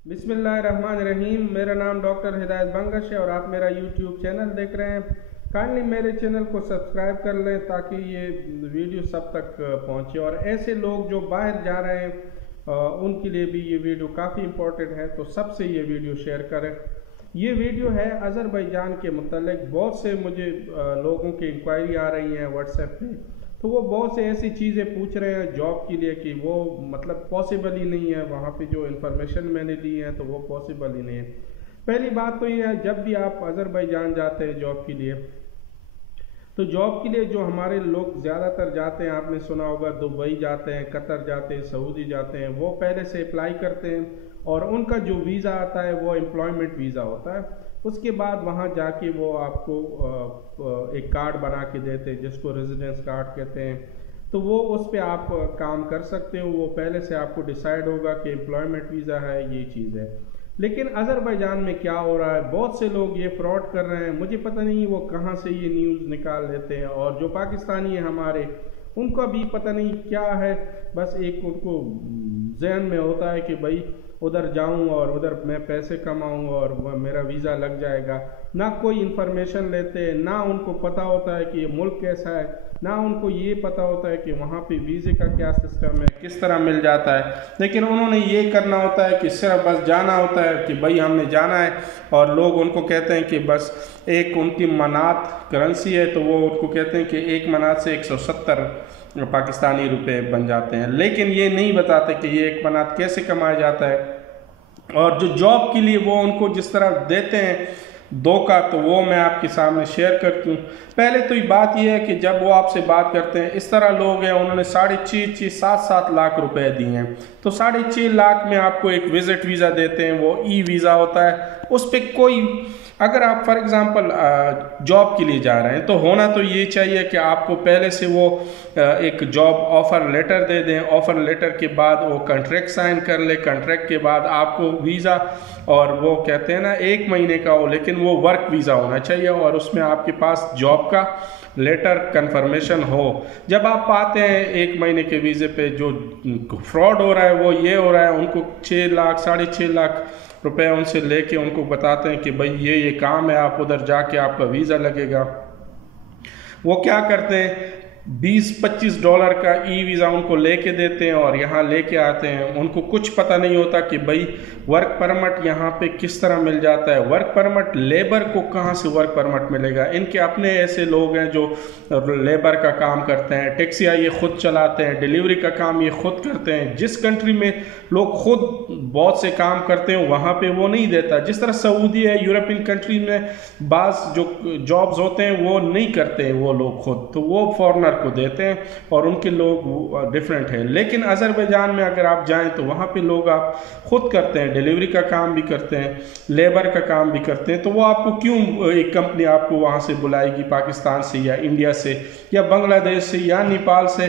बिस्मिल्लाहिर्रहमानिर्रहीम। मेरा नाम डॉक्टर हिदायत बंगश है और आप मेरा यूट्यूब चैनल देख रहे हैं। काइंडली मेरे चैनल को सब्सक्राइब कर लें ताकि ये वीडियो सब तक पहुंचे और ऐसे लोग जो बाहर जा रहे हैं उनके लिए भी ये वीडियो काफ़ी इम्पोर्टेंट है, तो सबसे ये वीडियो शेयर करें। ये वीडियो है अज़रबैजान के मुतल्लिक। बहुत से मुझे लोगों की इंक्वायरी आ रही हैं व्हाट्सएप पे, तो वो बहुत से ऐसी चीज़ें पूछ रहे हैं जॉब के लिए कि वो मतलब पॉसिबल ही नहीं है। वहाँ पे जो इन्फॉर्मेशन मैंने दी है तो वो पॉसिबल ही नहीं है। पहली बात तो ये है, जब भी आप अज़रबैजान जाते हैं जॉब के लिए, तो जॉब के लिए जो हमारे लोग ज़्यादातर जाते हैं, आपने सुना होगा दुबई जाते हैं, कतर जाते हैं, सऊदी जाते हैं, वो पहले से अप्लाई करते हैं और उनका जो वीज़ा आता है वो एम्प्लॉयमेंट वीज़ा होता है। उसके बाद वहाँ जाके वो आपको एक कार्ड बना के देते हैं जिसको रेजिडेंस कार्ड कहते हैं, तो वो उस पर आप काम कर सकते हो। वो पहले से आपको डिसाइड होगा कि एम्प्लॉयमेंट वीज़ा है, ये चीज़ है। लेकिन अज़रबैजान में क्या हो रहा है, बहुत से लोग ये फ्रॉड कर रहे हैं। मुझे पता नहीं वो कहाँ से ये न्यूज़ निकाल लेते हैं, और जो पाकिस्तानी है हमारे, उनका भी पता नहीं क्या है, बस एक उनको जहन में होता है कि भाई उधर जाऊं और उधर मैं पैसे कमाऊं और मेरा वीज़ा लग जाएगा। ना कोई इन्फॉर्मेशन लेते, ना उनको पता होता है कि ये मुल्क कैसा है, ना उनको ये पता होता है कि वहाँ पे वीज़े का क्या सिस्टम है, किस तरह मिल जाता है। लेकिन उन्होंने ये करना होता है कि सिर्फ बस जाना होता है कि भाई हमने जाना है, और लोग उनको कहते हैं कि बस एक उनकी मनात करेंसी है, तो वो उनको कहते हैं कि एक मनात से 170 पाकिस्तानी रुपए बन जाते हैं। लेकिन ये नहीं बताते कि ये एक मनात कैसे कमाया जाता है, और जो जॉब के लिए वो उनको जिस तरह देते हैं धोखा, तो वो मैं आपके सामने शेयर करती हूँ। पहले तो ये बात यह है कि जब वो आपसे बात करते हैं, इस तरह लोग हैं, उन्होंने 6.5-7 लाख रुपए दिए हैं, तो 6.5 लाख में आपको एक विजिट वीज़ा देते हैं, वो ई वीज़ा होता है। उस पर कोई, अगर आप फॉर एग्जांपल जॉब के लिए जा रहे हैं, तो होना तो ये चाहिए कि आपको पहले से वो एक जॉब ऑफ़र लेटर दे दें। ऑफ़र लेटर के बाद वो कॉन्ट्रैक्ट साइन कर ले, कॉन्ट्रैक्ट के बाद आपको वीज़ा, और वो कहते हैं ना 1 महीने का हो, लेकिन वो वर्क वीज़ा होना चाहिए और उसमें आपके पास जॉब का लेटर कंफर्मेशन हो। जब आप पाते हैं 1 महीने के वीज़े पे, जो फ्रॉड हो रहा है वो ये हो रहा है, उनको 6 लाख 6.5 लाख रुपए उनसे लेके उनको बताते हैं कि भाई ये काम है, आप उधर जाके आपका वीज़ा लगेगा। वो क्या करते हैं, $20-25 का ई वीज़ा उनको लेके देते हैं और यहाँ लेके आते हैं। उनको कुछ पता नहीं होता कि भाई वर्क परमिट यहाँ पे किस तरह मिल जाता है, वर्क परमिट लेबर को कहाँ से वर्क परमिट मिलेगा। इनके अपने ऐसे लोग हैं जो लेबर का काम करते हैं, टैक्सियाँ ये खुद चलाते हैं, डिलीवरी का काम ये खुद करते हैं। जिस कंट्री में लोग खुद बहुत से काम करते हैं वहाँ पे वो नहीं देता। जिस तरह सऊदी है, यूरोपियन कंट्री में बाज़ जो जॉब्स होते हैं वो नहीं करते हैं वो लोग खुद, तो वो फॉरनर को देते हैं और उनके लोग डिफरेंट है। लेकिन अज़रबैजान में अगर आप जाएं तो वहाँ पे लोग आप खुद करते हैं, डिलीवरी का काम भी करते हैं, लेबर का काम भी करते हैं। तो वो आपको क्यों एक कंपनी आपको वहाँ से बुलाएगी, पाकिस्तान से या इंडिया से या बांग्लादेश से या नेपाल से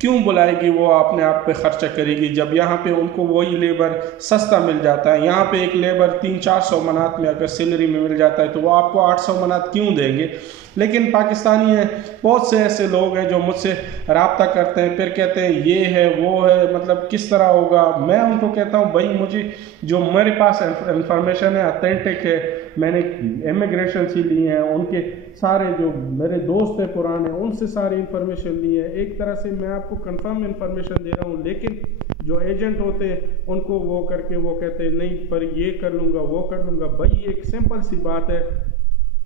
क्यों बुलाएगी, वो अपने आप पे खर्चा करेगी, जब यहाँ पे उनको वही लेबर सस्ता मिल जाता है। यहाँ पे एक लेबर 300-400 मनात में अगर सैलरी में मिल जाता है, तो वो आपको 800 मनात क्यों देंगे। लेकिन पाकिस्तानी हैं, बहुत से ऐसे लोग हैं जो मुझसे रब्ता करते हैं, फिर कहते हैं ये है वो है, मतलब किस तरह होगा। मैं उनको कहता हूँ भाई मुझे जो मेरे पास इंफॉर्मेशन है ऑथेंटिक है, मैंने इमिग्रेशन से ली है, उनके सारे जो मेरे दोस्त हैं पुराने, उनसे सारी इंफॉर्मेशन ली है। एक तरह से मैं आपको कंफर्म इंफॉर्मेशन दे रहा हूँ। लेकिन जो एजेंट होते हैं उनको वो करके वो कहते हैं नहीं पर ये कर लूँगा वो कर लूँगा। भाई एक सिंपल सी बात है,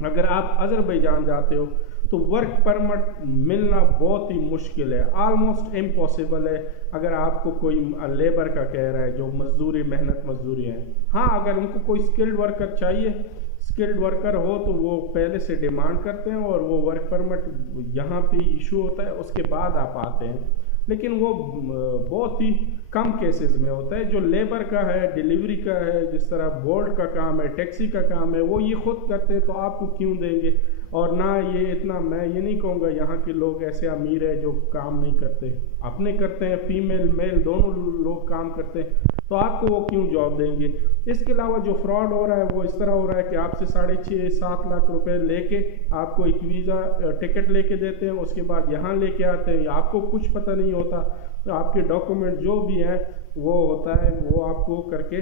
अगर आप अज़रबैजान जाते हो तो वर्क परमिट मिलना बहुत ही मुश्किल है, ऑलमोस्ट इम्पॉसिबल है। अगर आपको कोई लेबर का कह रहा है जो मजदूरी मेहनत मजदूरी है, हाँ अगर उनको कोई स्किल्ड वर्कर चाहिए, स्किल्ड वर्कर हो, तो वो पहले से डिमांड करते हैं और वो वर्क परमिट यहाँ पे इशू होता है, उसके बाद आप आते हैं। लेकिन वो बहुत ही कम केसेस में होता है। जो लेबर का है, डिलीवरी का है, जिस तरह बोल्ट का काम है, टैक्सी का काम है, वो ये खुद करते हैं, तो आपको क्यों देंगे। और ना ये इतना, मैं ये नहीं कहूँगा यहाँ के लोग ऐसे अमीर है जो काम नहीं करते, अपने करते हैं, फीमेल मेल दोनों लोग काम करते हैं, तो आपको वो क्यों जॉब देंगे। इसके अलावा जो फ्रॉड हो रहा है वो इस तरह हो रहा है कि आपसे 6.5-7 लाख रुपए लेके आपको एक वीज़ा टिकट लेके देते हैं, उसके बाद यहाँ लेके आते हैं, आपको कुछ पता नहीं होता, तो आपके डॉक्यूमेंट जो भी हैं वो होता है वो आपको करके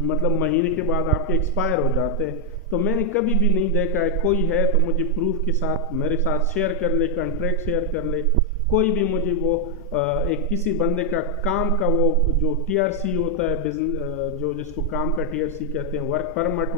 मतलब महीने के बाद आपके एक्सपायर हो जाते हैं। तो मैंने कभी भी नहीं देखा है, कोई है तो मुझे प्रूफ के साथ मेरे साथ शेयर कर ले, कॉन्ट्रैक्ट शेयर कर ले, कोई भी मुझे वो एक किसी बंदे का काम का वो जो टीआरसी होता है बिजनेस, जो जिसको काम का टीआरसी कहते हैं, वर्क परमिट,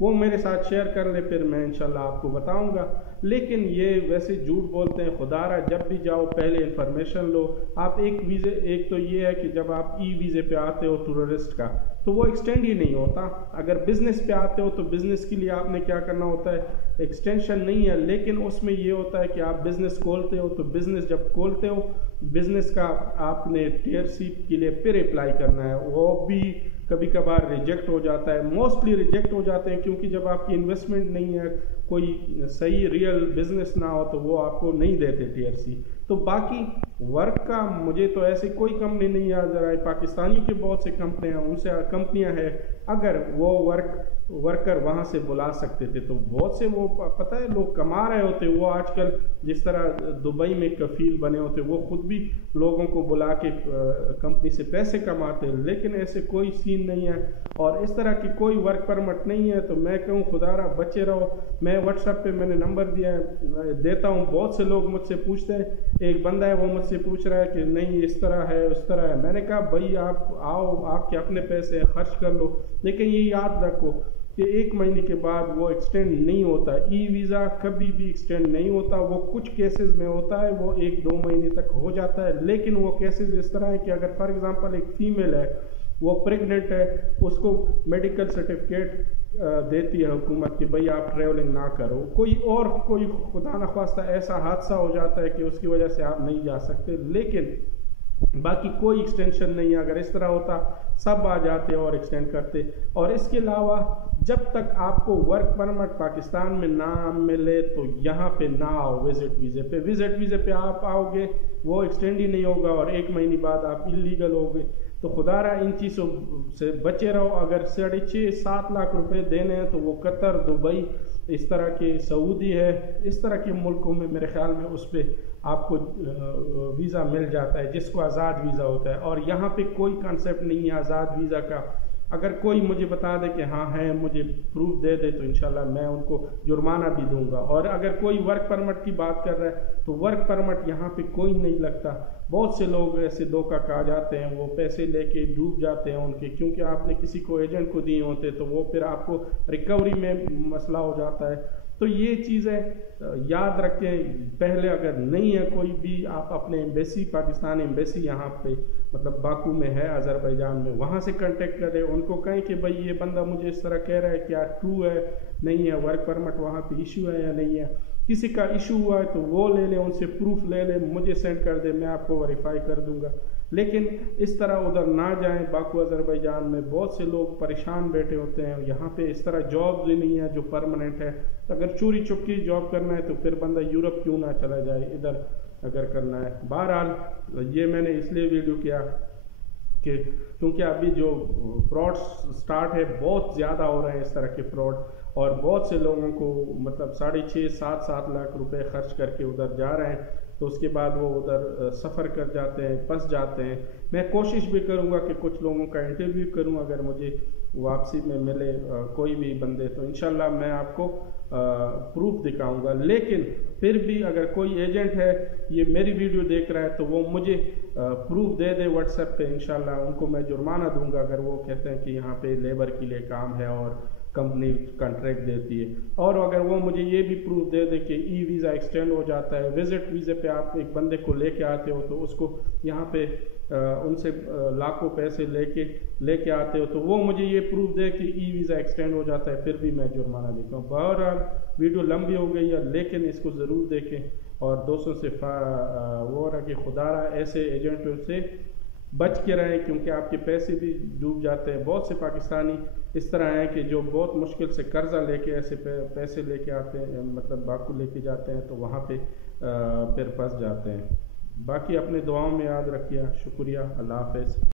वो मेरे साथ शेयर कर ले, फिर मैं इंशाल्लाह आपको बताऊंगा। लेकिन ये वैसे झूठ बोलते हैं। खुदारा जब भी जाओ पहले इंफॉर्मेशन लो। आप एक तो ये है कि जब आप ई वीज़े पे आते हो टूरिस्ट का, तो वो एक्सटेंड ही नहीं होता। अगर बिजनेस पे आते हो तो बिजनेस के लिए आपने क्या करना होता है, एक्सटेंशन नहीं है। लेकिन उसमें ये होता है कि आप बिजनेस खोलते हो, तो बिजनेस जब खोलते हो, बिजनेस का आपने टीआरसी के लिए फिर अप्लाई करना है। वो भी कभी कभार रिजेक्ट हो जाता है, मोस्टली रिजेक्ट हो जाते हैं, क्योंकि जब आपकी इन्वेस्टमेंट नहीं है, कोई सही रियल बिजनेस ना हो, तो वो आपको नहीं देते टीआरसी। तो बाकी वर्क का मुझे तो ऐसी कोई कंपनी नहीं याद आ रहा है। पाकिस्तानी के बहुत से कंपनियां हैं, अगर वो वर्कर वहाँ से बुला सकते थे तो बहुत से वो पता है लोग कमा रहे होते। वो आजकल जिस तरह दुबई में कफील बने होते, वो खुद भी लोगों को बुला के कंपनी से पैसे कमाते, लेकिन ऐसे कोई सीन नहीं है और इस तरह की कोई वर्क परमिट नहीं है। तो मैं कहूँ खुदारा बचे रहो। मैं व्हाट्सएप पे मैंने नंबर दिया है, देता हूँ। बहुत से लोग मुझसे पूछते हैं, एक बंदा है वो मुझसे पूछ रहा है कि नहीं इस तरह है उस तरह है। मैंने कहा भाई आप आओ, आपके अपने पैसे खर्च कर लो, लेकिन ये याद रखो कि 1 महीने के बाद वो एक्सटेंड नहीं होता। ई वीज़ा कभी भी एक्सटेंड नहीं होता। वो कुछ केसेस में होता है, वो 1-2 महीने तक हो जाता है, लेकिन वो केसेस इस तरह है कि अगर फॉर एग्जांपल एक फीमेल है, वो प्रेग्नेंट है, उसको मेडिकल सर्टिफिकेट देती है हुकूमत कि भाई आप ट्रैवलिंग ना करो, कोई खुदा न ख्वास्ता ऐसा हादसा हो जाता है कि उसकी वजह से आप नहीं जा सकते, लेकिन बाकी कोई एक्सटेंशन नहीं है। अगर इस तरह होता सब आ जाते और एक्सटेंड करते। और इसके अलावा जब तक आपको वर्क परमिट पाकिस्तान में ना मिले तो यहाँ पे ना आओ विजिट वीज़े पे। विजिट वीज़े पे आप आओगे वो एक्सटेंड ही नहीं होगा और 1 महीने बाद आप इलीगल होगे। तो खुदारा इन चीज़ों से बचे रहो। अगर 6.5-7 लाख रुपए देने हैं तो वो कतर, दुबई, इस तरह के सऊदी है, इस तरह के मुल्कों में मेरे ख्याल में उस पर आपको वीज़ा मिल जाता है, जिसको आज़ाद वीज़ा होता है। और यहाँ पे कोई कॉन्सेप्ट नहीं है आज़ाद वीज़ा का। अगर कोई मुझे बता दे कि हाँ है, मुझे प्रूफ दे दे, तो इंशाल्लाह मैं उनको जुर्माना भी दूंगा। और अगर कोई वर्क परमिट की बात कर रहा है तो वर्क परमिट यहाँ पे कोई नहीं लगता। बहुत से लोग ऐसे धोखा खा जाते हैं, वो पैसे लेके डूब जाते हैं उनके, क्योंकि आपने किसी को एजेंट को दिए होते तो वो फिर आपको रिकवरी में मसला हो जाता है। तो ये चीज़ें याद रखें। पहले अगर नहीं है कोई भी, आप अपने एम्बेसी, पाकिस्तान एम्बेसी यहाँ पे मतलब बाकू में है अज़रबैजान में, वहाँ से कांटेक्ट करें। उनको कहें कि भाई ये बंदा मुझे इस तरह कह रहा है, क्या ट्रू है नहीं है, वर्क परमिट वहाँ पे इशू है या नहीं है। किसी का इशू हुआ है तो वो ले लें, उनसे प्रूफ ले लें, मुझे सेंड कर दे, मैं आपको वेरीफाई कर दूंगा। लेकिन इस तरह उधर ना जाएं। बाकू अज़रबैजान में बहुत से लोग परेशान बैठे होते हैं। यहाँ पे इस तरह जॉब भी नहीं है जो परमानेंट है। अगर चोरी चुपकी जॉब करना है तो फिर बंदा यूरोप क्यों ना चला जाए, इधर अगर करना है। बहरहाल ये मैंने इसलिए वीडियो किया कि क्योंकि अभी जो फ्रॉड स्टार्ट है, बहुत ज़्यादा हो रहे हैं इस तरह के फ्रॉड, और बहुत से लोगों को मतलब 6.5-7 लाख रुपए खर्च करके उधर जा रहे हैं, तो उसके बाद वो उधर सफ़र कर जाते हैं, फंस जाते हैं। मैं कोशिश भी करूँगा कि कुछ लोगों का इंटरव्यू करूँ, अगर मुझे वापसी में मिले कोई भी बंदे, तो इंशाल्लाह मैं आपको प्रूफ दिखाऊंगा। लेकिन फिर भी अगर कोई एजेंट है ये मेरी वीडियो देख रहा है तो वो मुझे प्रूफ दे दे व्हाट्सएप पे, इंशाल्लाह उनको मैं जुर्माना दूंगा अगर वो कहते हैं कि यहाँ पे लेबर के लिए काम है और कंपनी कॉन्ट्रैक्ट देती है। और अगर वो मुझे ये भी प्रूफ दे दे कि ई वीज़ा एक्सटेंड हो जाता है, विजिट वीज़े पे आप एक बंदे को लेके आते हो तो उसको यहाँ पे उनसे लाखों पैसे लेके आते हो, तो वो मुझे ये प्रूफ दे कि ई वीज़ा एक्सटेंड हो जाता है, फिर भी मैं जुर्माना देता हूँ। बहरहाल वीडियो लंबी हो गई है, लेकिन इसको ज़रूर देखें और दोस्तों से वो रहा कि खुदारा ऐसे एजेंटों से बच के रहें, क्योंकि आपके पैसे भी डूब जाते हैं। बहुत से पाकिस्तानी इस तरह हैं कि जो बहुत मुश्किल से कर्जा लेके ऐसे पैसे लेके आते हैं, मतलब बाकू लेके जाते हैं, तो वहाँ पे फिर फंस जाते हैं। बाकी अपने दुआओं में याद रखिए। शुक्रिया, अल्लाह हाफ़िज़।